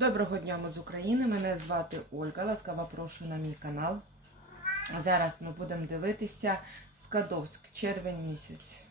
Доброго дня, ми з України. Мене звати Ольга. Ласкаво прошу на мій канал. Зараз ми будемо дивитися Скадовськ, червень місяць.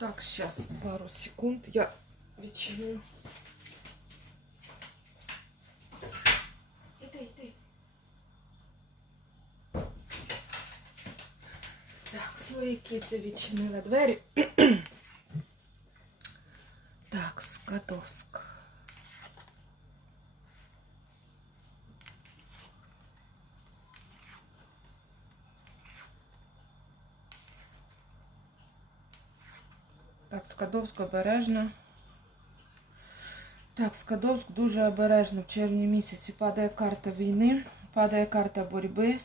Так, сейчас пару секунд я відчиню. Іди, іди. Так, свої киці відчинила двері. так, Скадовськ. Так, Скадовськ обережно. Так, Скадовськ дуже обережно. В червні місяці падає карта війни, падає карта боротьби.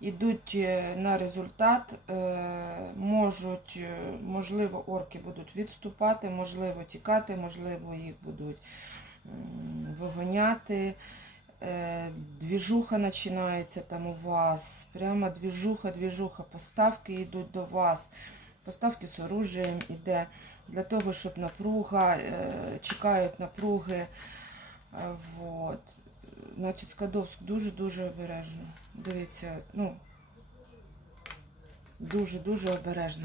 Йдуть е, на результат, е, можуть, е, можливо, орки будуть відступати, можливо, тікати, можливо, їх будуть вигоняти. Двіжуха починається там у вас. Прямо двіжуха, двіжуха, поставки йдуть до вас. Поставки з оружієм іде для того, щоб напруга, е, чекають напруги. Е, Вот. Значить, Скадовськ дуже-дуже обережно. Дивіться, ну, дуже-дуже обережно.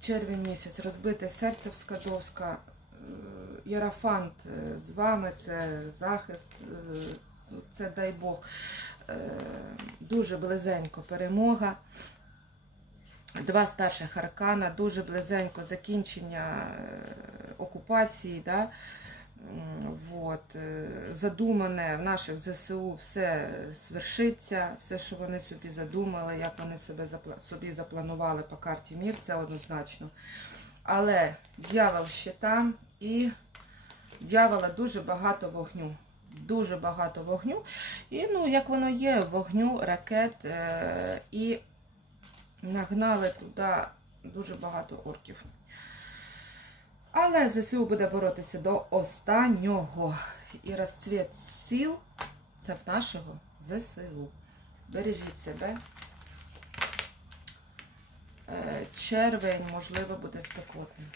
Червень місяць, розбите серце в Скадовська. Е, Єрафант е, з вами, це захист, е, ну, це дай Бог. Е, Дуже близенько перемога. Два старших аркана, дуже близенько закінчення е, окупації. Да? Вот. е, Задумане в наших ЗСУ все свершиться, все, що вони собі задумали, як вони себе собі запланували по карті мір, це однозначно. Але дьявол ще там і дьявола дуже багато вогню. Дуже багато вогню. І ну, як воно є, вогню, ракет е- і нагнали туди дуже багато орків. Але ЗСУ буде боротися до останнього. І розцвіт сіл це в нашого ЗСУ. Бережіть себе. Е, Червень, можливо, буде спекотним.